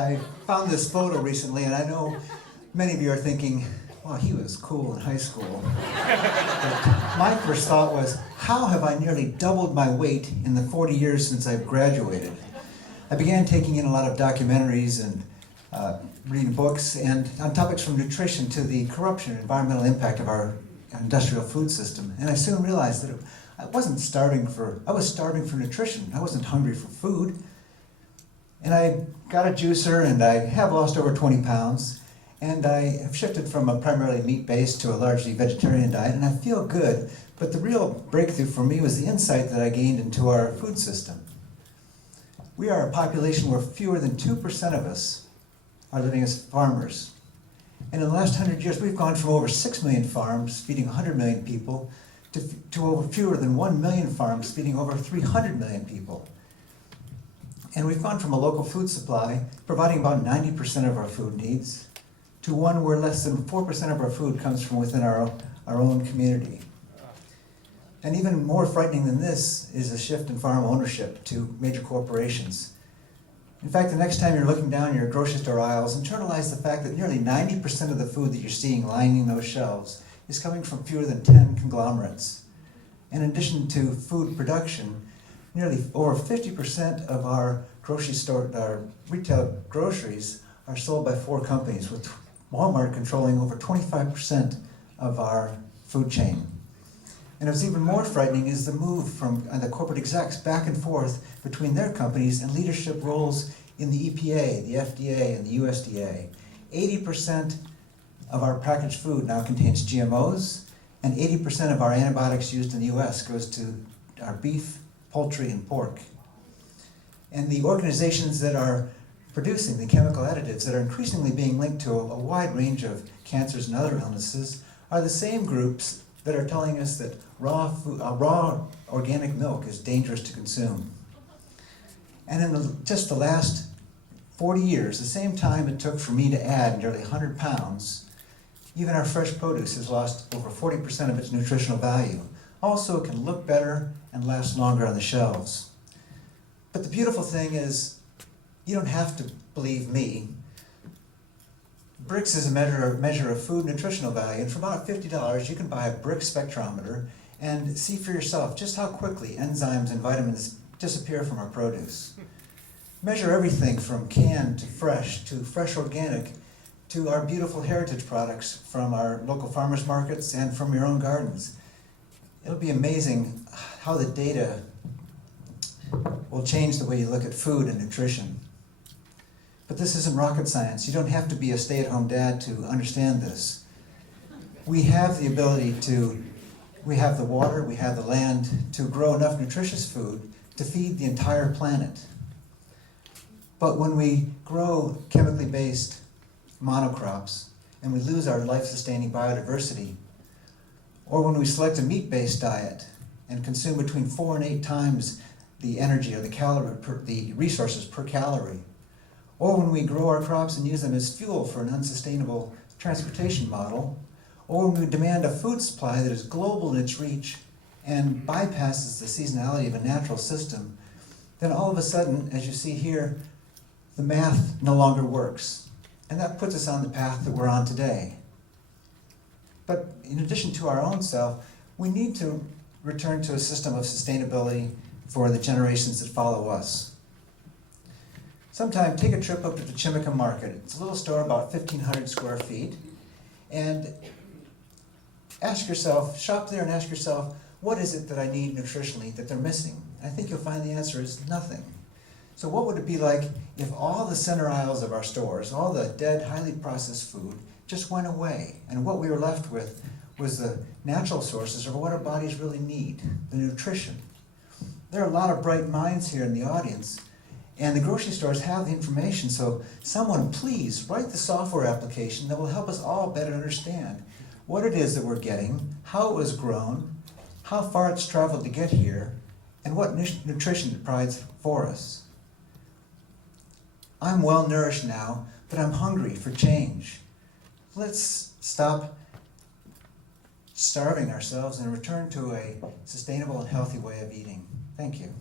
I found this photo recently, and I know many of you are thinking, well, he was cool in high school. But my first thought was, how have I nearly doubled my weight in the 40 years since I've graduated? I began taking in a lot of documentaries and reading books and on topics from nutrition to the corruption and environmental impact of our industrial food system. And I soon realized that I was starving for nutrition. I wasn't hungry for food. And I got a juicer, and I have lost over 20 pounds. And I have shifted from a primarily meat-based to a largely vegetarian diet, and I feel good. But the real breakthrough for me was the insight that I gained into our food system. We are a population where fewer than 2% of us are living as farmers. And in the last 100 years, we've gone from over 6 million farms feeding 100 million people to over fewer than 1 million farms feeding over 300 million people. And we've gone from a local food supply providing about 90% of our food needs to one where less than 4% of our food comes from within our own community. And even more frightening than this is a shift in farm ownership to major corporations. In fact, the next time you're looking down your grocery store aisles, internalize the fact that nearly 90% of the food that you're seeing lining those shelves is coming from fewer than 10 conglomerates. And in addition to food production, nearly over 50% of our retail groceries are sold by 4 companies, with Walmart controlling over 25% of our food chain. And what's even more frightening is the move from the corporate execs back and forth between their companies and leadership roles in the EPA, the FDA, and the USDA. 80% of our packaged food now contains GMOs, and 80% of our antibiotics used in the US goes to our beef, poultry, and pork. And the organizations that are producing the chemical additives that are increasingly being linked to a wide range of cancers and other illnesses are the same groups that are telling us that raw organic milk is dangerous to consume. And in just the last 40 years, the same time it took for me to add nearly 100 pounds, even our fresh produce has lost over 40% of its nutritional value. Also, it can look better and last longer on the shelves. But the beautiful thing is, you don't have to believe me. Brix is a measure of food nutritional value, and for about $50 you can buy a Brix spectrometer and see for yourself just how quickly enzymes and vitamins disappear from our produce. Measure everything from canned to fresh organic, to our beautiful heritage products from our local farmers markets and from your own gardens. It'll be amazing how the data will change the way you look at food and nutrition. But this isn't rocket science. You don't have to be a stay-at-home dad to understand this. We have the ability we have the water, we have the land to grow enough nutritious food to feed the entire planet. But when we grow chemically based monocrops and we lose our life-sustaining biodiversity, or when we select a meat-based diet and consume between 4 and 8 times the energy or the resources per calorie, or when we grow our crops and use them as fuel for an unsustainable transportation model, or when we demand a food supply that is global in its reach and bypasses the seasonality of a natural system, then all of a sudden, as you see here, the math no longer works. And that puts us on the path that we're on today. But in addition to our own self, we need to return to a system of sustainability for the generations that follow us. Sometime take a trip up to the Chimica Market. It's a little store about 1,500 square feet. And shop there and ask yourself, what is it that I need nutritionally that they're missing? And I think you'll find the answer is nothing. So what would it be like if all the center aisles of our stores, all the dead, highly processed food, just went away, and what we were left with was the natural sources of what our bodies really need, the nutrition? There are a lot of bright minds here in the audience, and the grocery stores have the information, so someone please write the software application that will help us all better understand what it is that we're getting, how it was grown, how far it's traveled to get here, and what nutrition it provides for us. I'm well nourished now, but I'm hungry for change. Let's stop starving ourselves and return to a sustainable and healthy way of eating. Thank you.